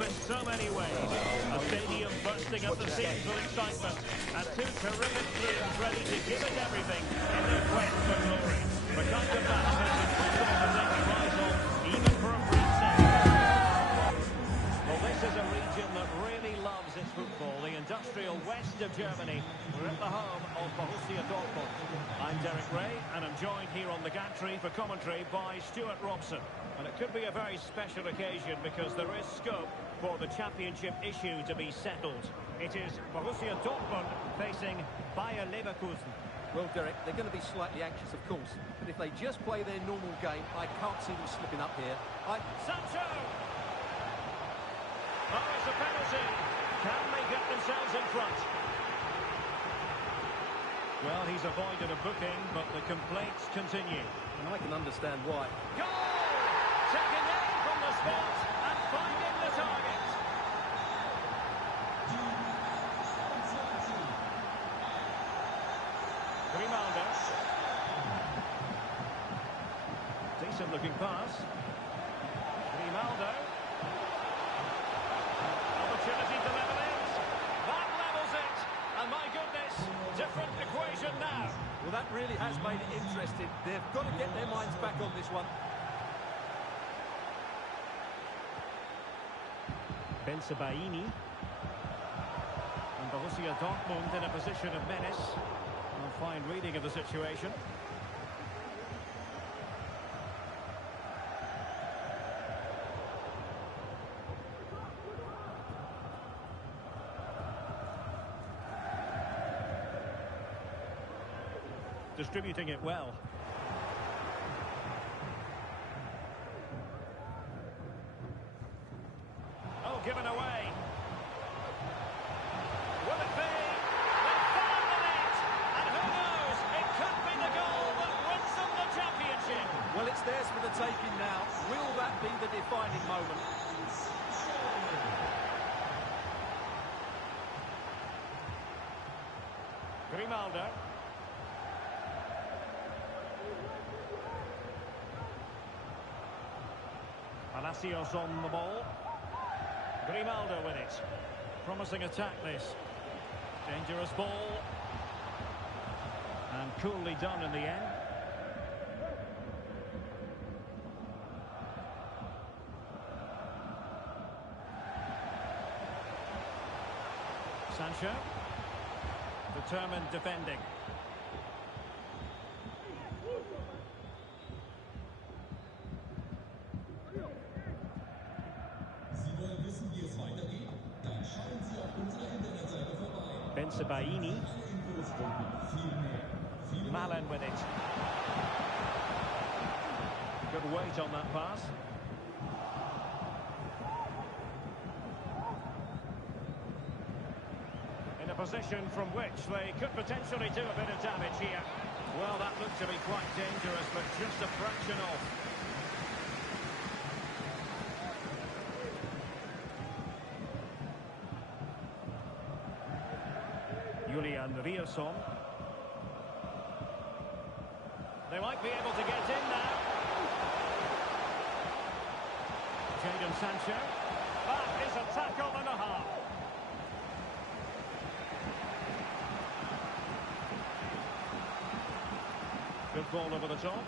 in so many ways. A stadium bursting at the seams with excitement. And two terrific teams ready to give it everything in their quest for glory. The kind of match that's impossible to take your eyes off, even for a brief second. Well, this is a region that really loves its football, the industrial west of Germany. We're at the home of Borussia Dortmund. I'm Derek Ray, and I'm joined here on the gantry for commentary by Stuart Robson. And it could be a very special occasion because there is scope for the championship issue to be settled. It is Borussia Dortmund facing Bayer Leverkusen. Well, Derek, they're going to be slightly anxious, of course. But if they just play their normal game, I can't see them slipping up here. Sancho! Oh, it's a penalty. Can they get themselves in front? Well, he's avoided a booking, but the complaints continue. And I can understand why. Goal! Taking aim from the spot and finding the target. Grimaldo. Decent looking pass. Grimaldo. Opportunity to level it. That levels it. And my goodness, different equation now. Well, that really has made it interesting. They've got to get their minds back on this one. Bensebaini. And Borussia Dortmund in a position of menace. A fine reading of the situation. Distributing it well. Oh, given away. Will it be? They found the net! And who knows? It could be the goal that wins them the championship. Well, it's theirs for the taking now. Will that be the defining moment? Grimaldo. Palacios on the ball. Grimaldo with it. Promising attack this. Dangerous ball. And coolly done in the end. Sancho. Determined defending. Bensebaini. Malen with it. Good weight on that pass. In a position from which they could potentially do a bit of damage here. Well, that looked to be quite dangerous, but just a fraction off. Erosf. They might be able to get in now. Jadon Sancho. That is a tackle and a half. Good ball over the top.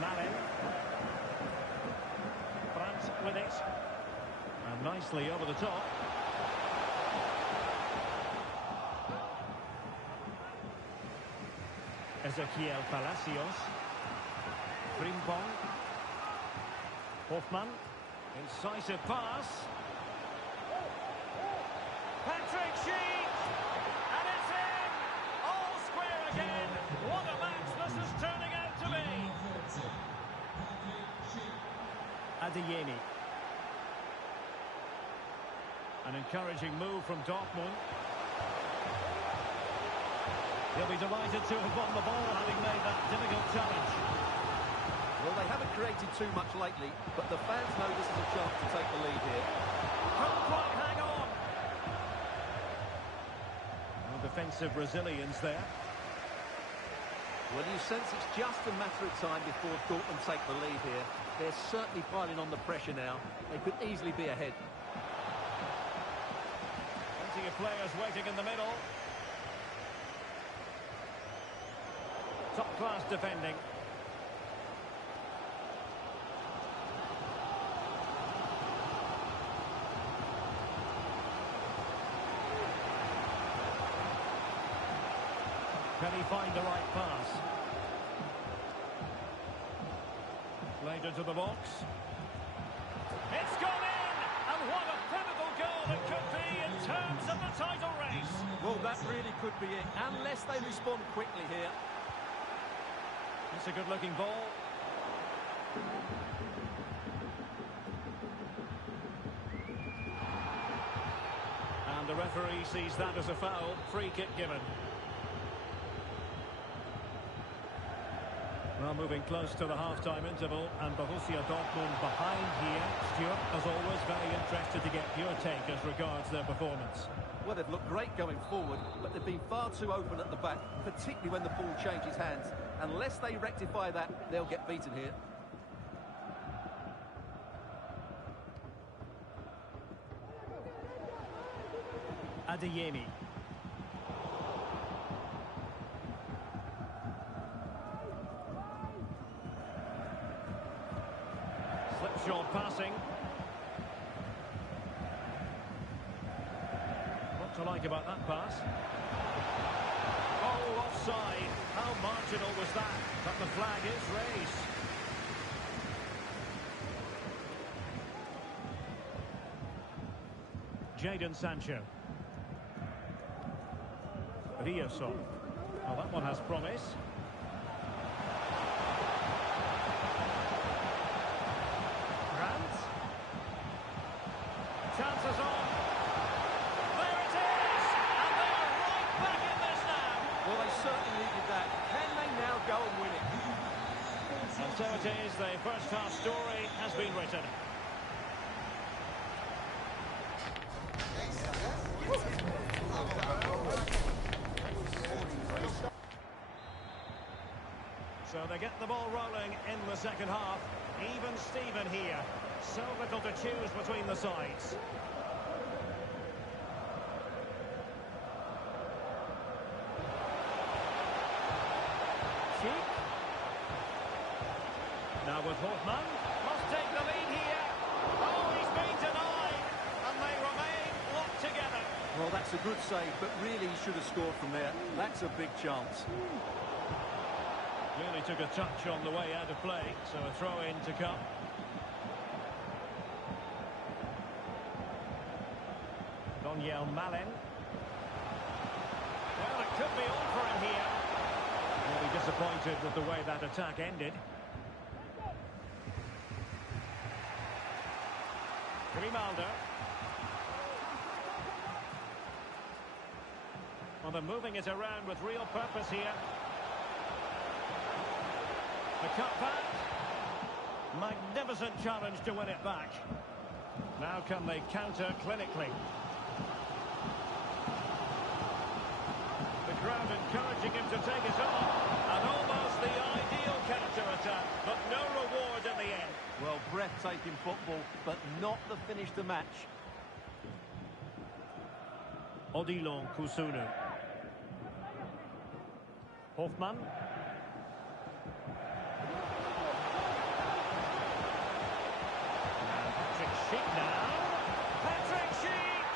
Malen. Brandt with it. And nicely over the top. Ezequiel Palacios. Frimpong. Hoffman. Incisive pass. Patrick Sheik. And it's in. All square again. What a match this is turning out to be. Adeyemi. An encouraging move from Dortmund. He'll be delighted to have won the ball, having made that difficult challenge. Well, they haven't created too much lately, but the fans know this is a chance to take the lead here. Can't quite hang on. Well, defensive resilience there. Well, you sense it's just a matter of time before Dortmund take the lead here. They're certainly piling on the pressure now. They could easily be ahead. Plenty of players waiting in the middle. Top-class defending. Can he find the right pass? Played into the box. It's gone in! And what a pivotal goal it could be in terms of the title race. Well, that really could be it, unless they respond quickly here. It's a good-looking ball. And the referee sees that as a foul. Free kick given. Well, moving close to the half-time interval, and Borussia Dortmund behind here. Stuart, as always, very interested to get your take as regards their performance. Well, they've looked great going forward, but they've been far too open at the back, particularly when the ball changes hands. Unless they rectify that, they'll get beaten here. Adeyemi. Slipshod passing. What to like about that pass? Oh, offside. How marginal was that? But the flag is raised. Jadon Sancho. ErosF. Oh, that one has promise. Grant. Chances on. There it is! And they are right back in this now. Well, they certainly needed that. Can they now go and win it? And so it is, the first half story has been written. So they get the ball rolling in the second half. Even Steven here. So little to choose between the sides. Cheek. Now with Hoffman. Must take the lead here. Oh, he's been denied. And they remain locked together. Well, that's a good save, but really he should have scored from there. That's a big chance. Really took a touch on the way out of play, so a throw-in to come. Donyell Malen. Well, it could be on for him here. He'll be disappointed with the way that attack ended. Grimaldo. Well, they're moving it around with real purpose here. The cutback. Magnificent challenge to win it back. Now can they counter clinically? The crowd encouraging him to take it on. And almost the ideal counter-attack, but no reward in the end. Well, breathtaking football, but not the finish to match. Odilon Kusunu. Hoffman. Patrick now. Patrick Schick!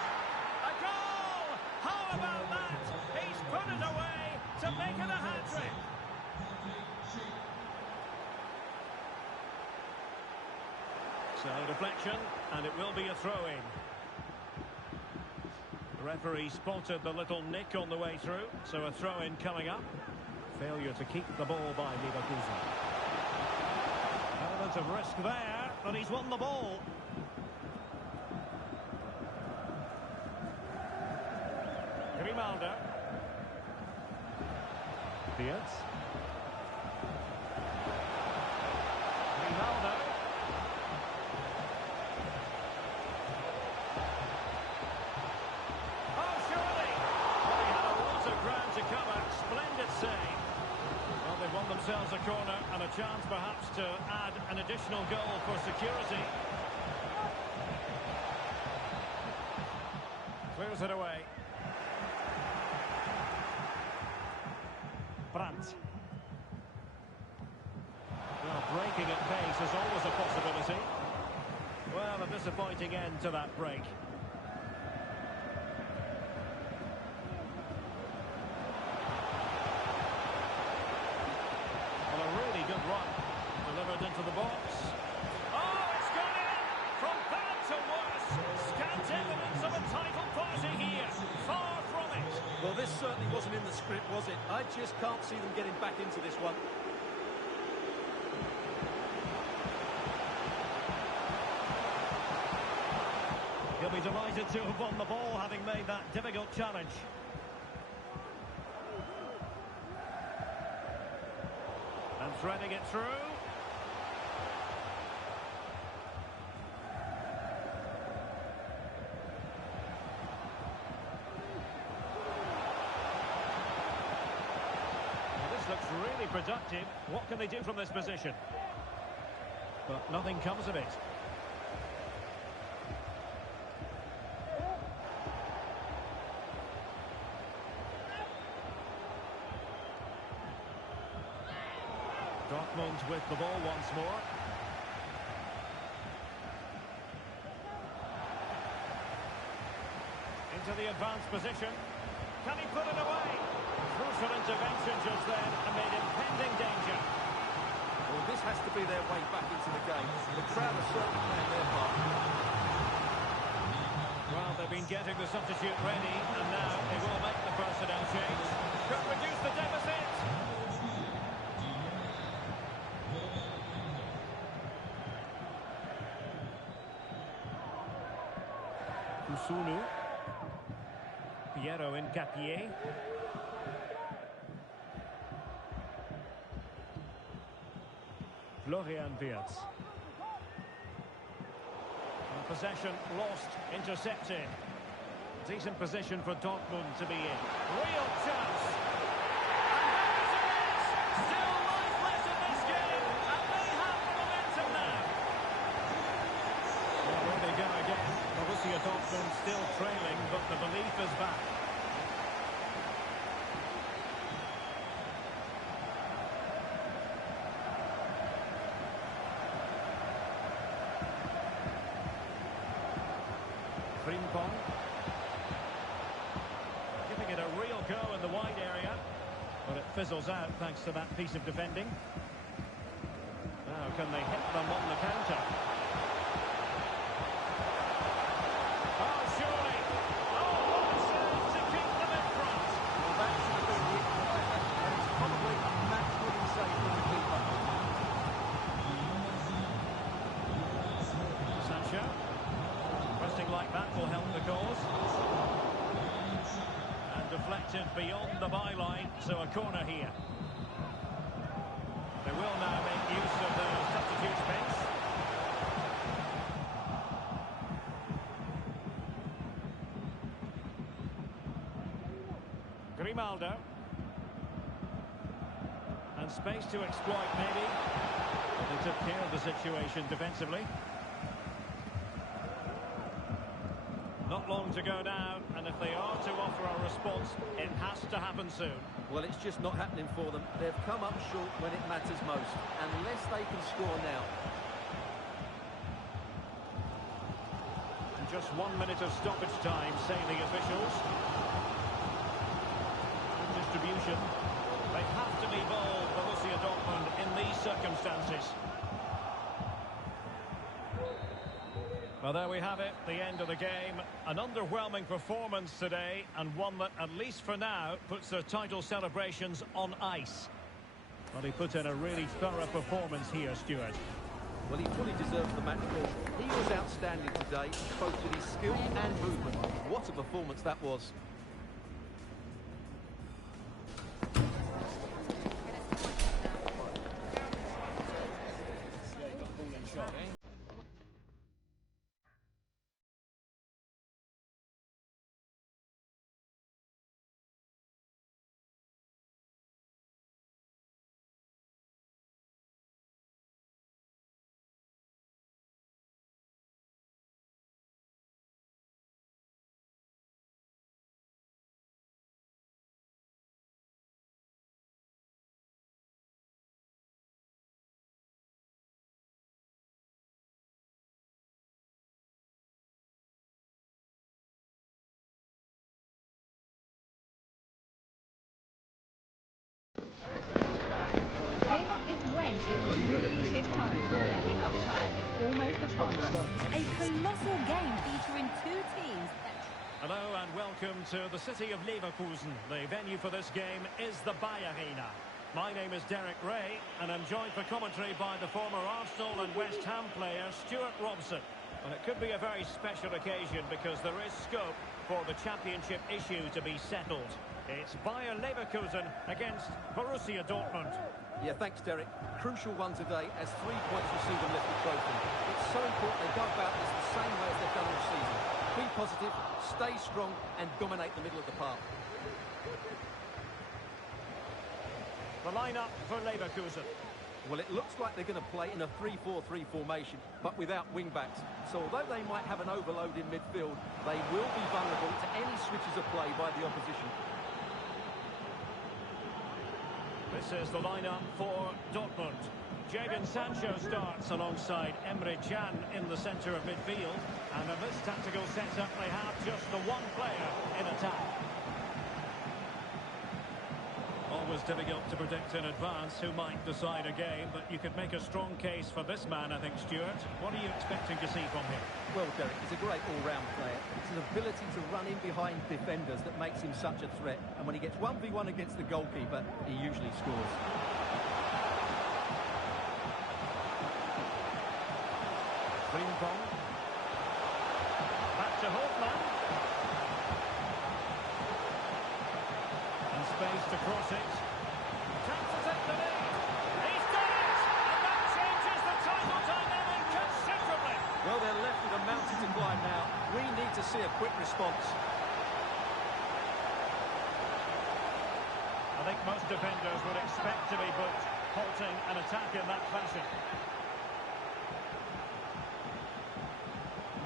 A goal! How about that? He's put it away to make it a hat-trick. So deflection, and it will be a throw-in. The referee spotted the little nick on the way through, so a throw-in coming up. Failure to keep the ball by Leverkusen. Element of risk there, but he's won the ball. Grimaldo. Diaz. Grimaldo. Oh, surely! Well, he had a lot of ground to cover. Splendid save. Well, they've won themselves a corner and a chance perhaps to add an additional goal for security. Clears it away. Brandt. Well, breaking at pace is always a possibility. Well, a disappointing end to that break. Well, a really good run. Delivered into the box. Oh, it's gone in! From bad to worse. Scant evidence of a title party here. Far from it. Well, this certainly wasn't in the script, was it? I just can't see them getting back into this one. He'll be delighted to have won the ball, having made that difficult challenge. And threading it through. Well, this looks really productive. What can they do from this position? But nothing comes of it. Dortmund with the ball once more. Into the advanced position. Can he put it away? Crucial intervention just then amid impending danger. Well, this has to be their way back into the game. The crowd are certainly playing their part. Well, they've been getting the substitute ready, and now they will make the personnel change. Could reduce the deficit. Kusunu. Piero Incapié. Florian Wirtz. Possession lost, intercepted. Decent position for Dortmund to be in. Real chance. And there it is! Still lifeless in this game, and they have the momentum now. Well, there they go again. Borussia Dortmund still trailing, but the belief is back. Frimpong. Giving it a real go in the wide area. But it fizzles out thanks to that piece of defending. Now can they hit them on the counter? Oh, surely. Oh, what a save to keep them in front. Well, that should have been the equaliser, and it's probably a match-winning save from the keeper. Sancho. Pressing like that will help the cause. And deflected beyond the byline, so a corner here. They will now make use of the substitute space. Grimaldo. And space to exploit maybe. They took care of the situation defensively. Not long to go now, and if they are to offer a response, it has to happen soon. Well, it's just not happening for them. They've come up short when it matters most, unless they can score now. And just 1 minute of stoppage time, say the officials. Good distribution. They have to be bold, Borussia Dortmund, in these circumstances. Well, there we have it, the end of the game. An underwhelming performance today, and one that, at least for now, puts their title celebrations on ice. Well, he put in a really thorough performance here, Stuart. Well, he fully deserves the match ball. He was outstanding today, both with his skill and movement. What a performance that was. his toes, picking up time, almost upon them. A colossal game featuring two teams. Hello and welcome to the city of Leverkusen. The venue for this game is the Arena. My name is Derek Ray and I'm joined for commentary by the former Arsenal and West Ham player Stuart Robson. And it could be a very special occasion because there is scope for the championship issue to be settled. It's Bayer Leverkusen against Borussia Dortmund. Yeah, thanks, Derek. Crucial one today as 3 points received and lift the trophy. It's so important they go about this the same way as they've done all season. Be positive, stay strong and dominate the middle of the park. The lineup for Leverkusen. Well, it looks like they're going to play in a 3-4-3 formation, but without wing-backs. So although they might have an overload in midfield, they will be vulnerable to any switches of play by the opposition. This is the lineup for Dortmund. Jadon Sancho starts alongside Emre Can in the centre of midfield. And in this tactical setup, they have just the one player in attack. Always difficult to predict in advance who might decide a game, but you could make a strong case for this man, I think, Stuart. What are you expecting to see from him? Well, Derek, he's a great all-round player. It's his ability to run in behind defenders that makes him such a threat. And when he gets 1v1 against the goalkeeper, he usually scores. Frimpong. Back to Hofmann. And space to cross it. Chance to take the lead. He's done it! And that changes the title dynamic considerably. Well, they're left with a mountain to climb now. We need to see a quick response. I think most defenders would expect to be booked, halting an attack in that fashion.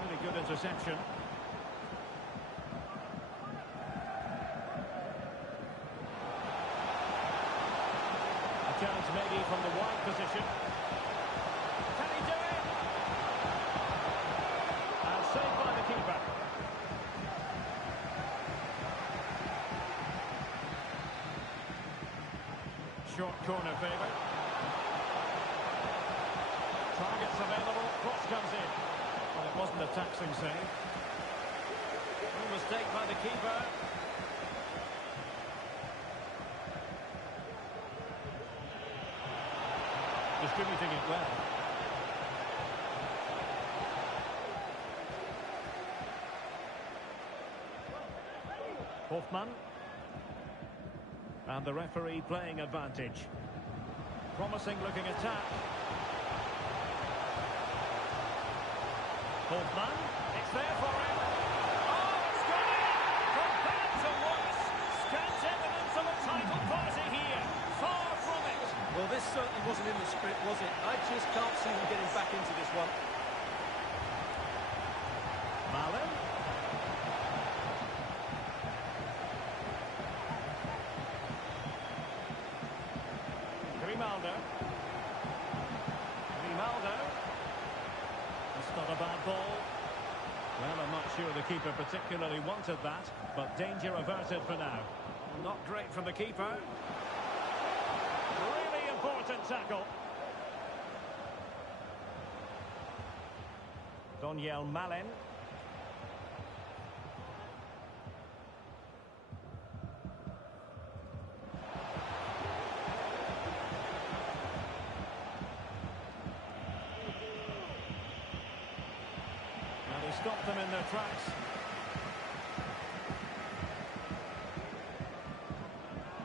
Really good interception. A chance maybe from the wide position. Can he do it? And saved by the keeper. Short corner favour. Targets available, cross comes in. Well, it wasn't a taxing save. No mistake by the keeper. Distributing it well. Hofmann. And the referee playing advantage. Promising looking attack. Hofmann, it's there for him. Oh, it's gone in! From bad to worse. Scant evidence of a title party here. Far from it. Well, this certainly wasn't in the script, was it? I just can't see them getting back into this one. Malen. Grimaldo. That's not a bad ball. Well, I'm not sure the keeper particularly wanted that, but danger averted for now. Not great from the keeper. Really important tackle. Donyell Malen. Stop them in their tracks.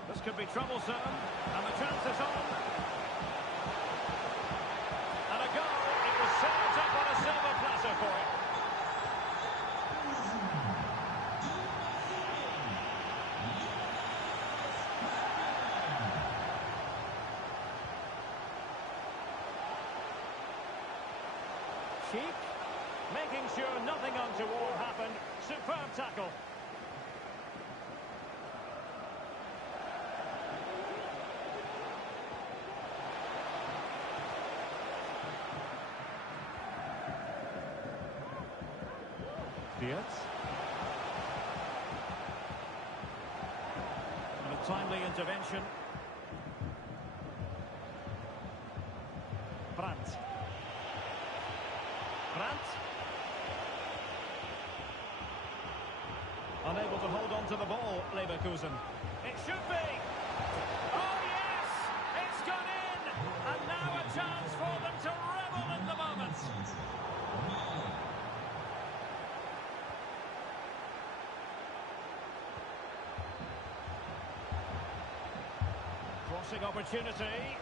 This could be troublesome, and the chance is on. And a goal. It was served up on a silver platter for him. Cheek. Making sure nothing untoward happened. Superb tackle. Diaz. And a timely intervention. Brandt. Brandt. Unable to hold on to the ball, Leverkusen. It should be. Oh, yes! It's gone in! And now a chance for them to revel in the moment. Crossing opportunity.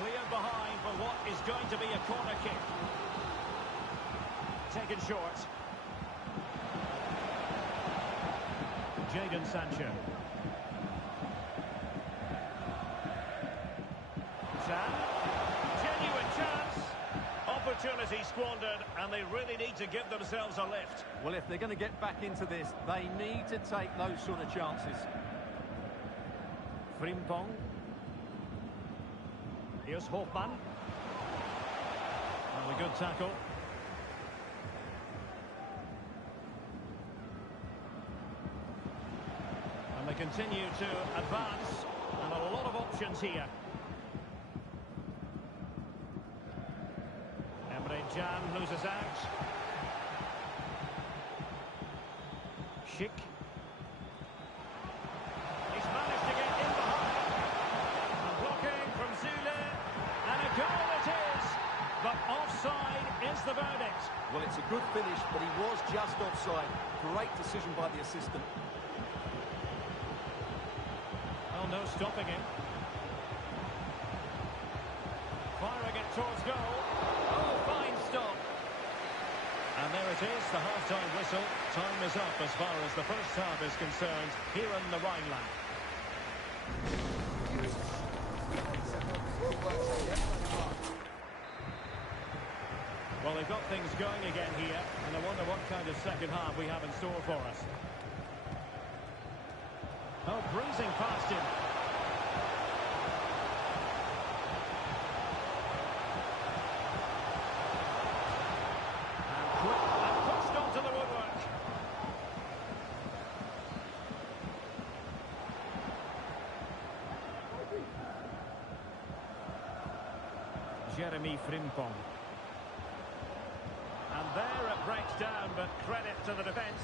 Cleared behind for what is going to be a corner kick. Taken short. Jadon Sancho. Sam. Genuine chance. Opportunity squandered, and they really need to give themselves a lift. Well, if they're going to get back into this, they need to take those sort of chances. Frimpong. Here's Hofmann. And a good tackle. And they continue to advance. And a lot of options here. Emre Can loses out. Schick. He's managed to get in behind. And blocking from Zule. And a goal it is, but offside is the verdict. Well, it's a good finish, but he was just offside. Great decision by the assistant. Oh, no stopping him. Firing it towards goal. Oh, fine stop. And there it is, the half-time whistle. Time is up as far as the first half is concerned here in the Rhineland. Well, they've got things going again here, and I wonder what kind of second half we have in store for us. Oh, breezing past him. And pushed onto the woodwork. Jeremy Frimpong. And there it breaks down, but credit to the defence.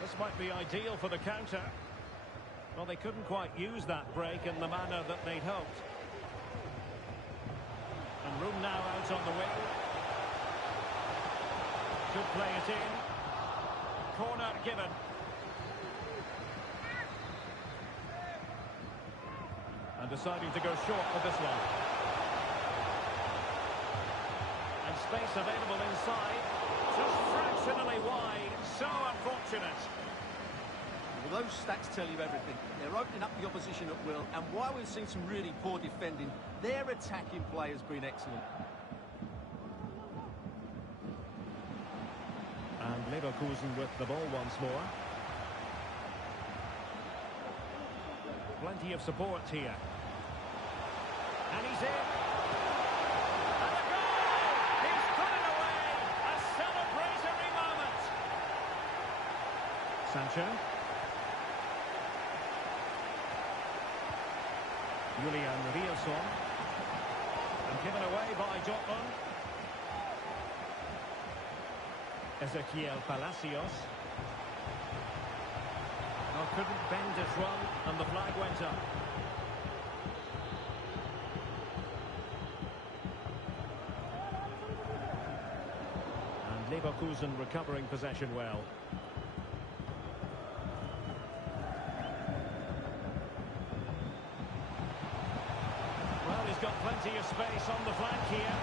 This might be ideal for the counter. Well, they couldn't quite use that break in the manner that they'd hoped. And room now out on the wing. Could play it in. Corner given. And deciding to go short with this one. And space available inside. Just fractionally wide. So unfortunate. Well, those stats tell you everything. They're opening up the opposition at will, and while we've seen some really poor defending, their attacking play has been excellent. And Leverkusen with the ball once more. Plenty of support here. And he's in. And a goal! He's put it away! A celebratory moment! Sancho. Julian Rierson. And given away by Dortmund. Ezequiel Palacios. Oh, couldn't bend his run, and the flag went up. And Leverkusen recovering possession well. Well, he's got plenty of space on the flank here.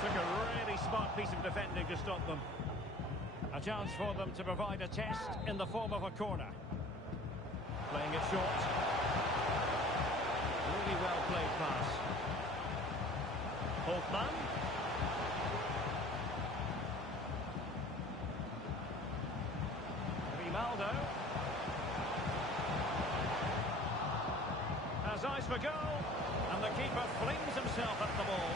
Took a really smart piece of defending to stop them. A chance for them to provide a test in the form of a corner. Playing it short. Really well played pass. Hofmann. Grimaldo. Has eyes for goal. And the keeper flings himself at the ball.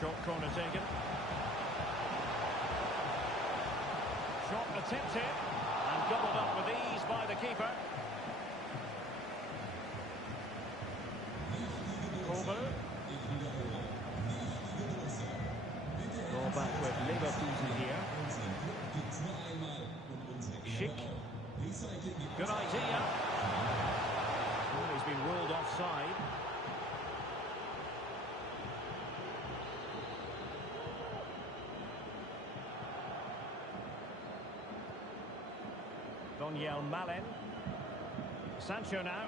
Short corner taken. Shot attempted and gobbled up with ease by the keeper. Kobu. Go back with Leverkusen here. Schick. Good idea. Oh, he's been ruled offside. Daniel Malen. Sancho now.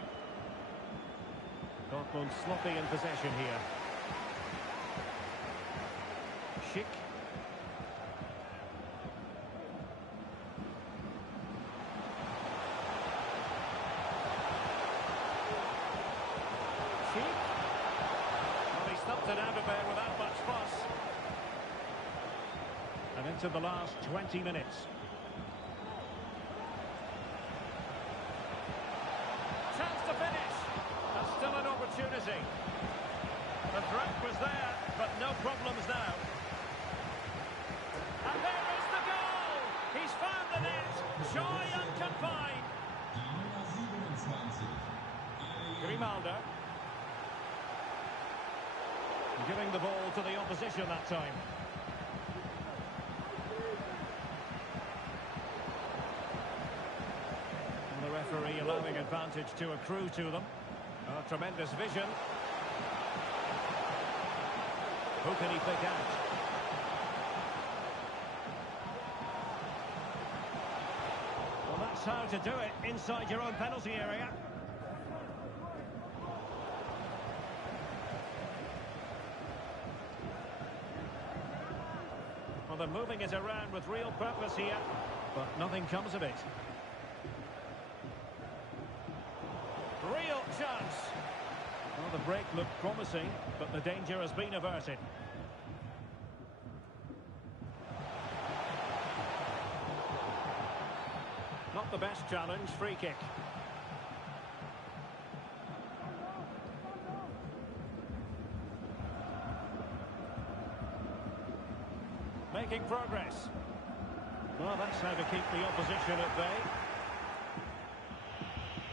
Dortmund sloppy in possession here. Schick. Well, he stumped it out of there without much fuss. And into the last 20 minutes. Chance to finish. And still an opportunity. The threat was there, but no problems now. And there is the goal! He's found the net. Joy unconfined. Grimaldo. Giving the ball to the opposition that time. And the referee allowing advantage to accrue to them. Oh, tremendous vision. Who can he pick out? Well, that's how to do it inside your own penalty area. Well, they're moving it around with real purpose here, but nothing comes of it. Real chance. Well, the break looked promising, but the danger has been averted. Not the best challenge, free kick. Making progress. Well, that's how to keep the opposition at bay.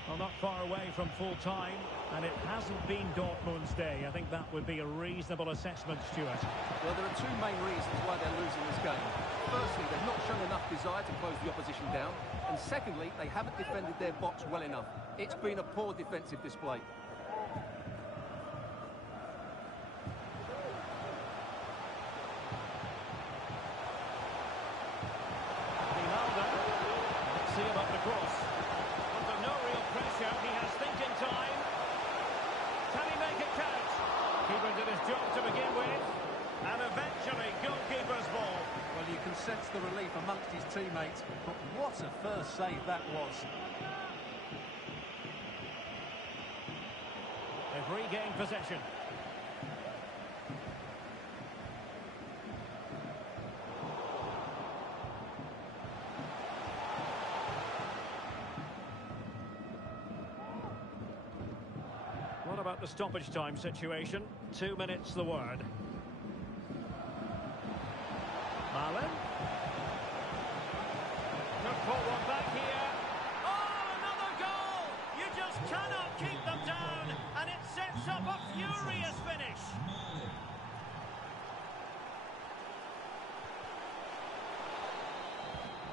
Well, not far away from full time, and it hasn't been Dortmund's day. I think that would be a reasonable assessment, Stuart. Well, there are two main reasons why they're losing this game. Firstly, they've not shown enough desire to close the opposition down. And secondly, they haven't defended their box well enough. It's been a poor defensive display. Let's see about the cross. Under no real pressure, he has thinking time. Can he make it count? Keeper did his job to begin with. And eventually, goalkeeper's ball. Well, you can sense the relief amongst his teammates, but what a first save that was. They've regained possession. What about the stoppage time situation? 2 minutes the word. Malen. Look for one back here. Oh, another goal! You just cannot keep them down, and it sets up a furious finish.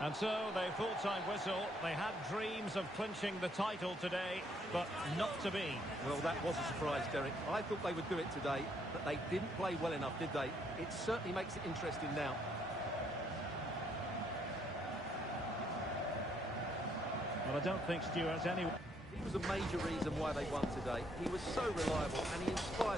And so, they full-time whistle. They had dreams of clinching the title today, but not to be. Well, that was a surprise, Derek. I thought they would do it today, but they didn't play well enough, did they? It certainly makes it interesting now. Well, I don't think Stuart anyway. He was a major reason why they won today. He was so reliable and he inspired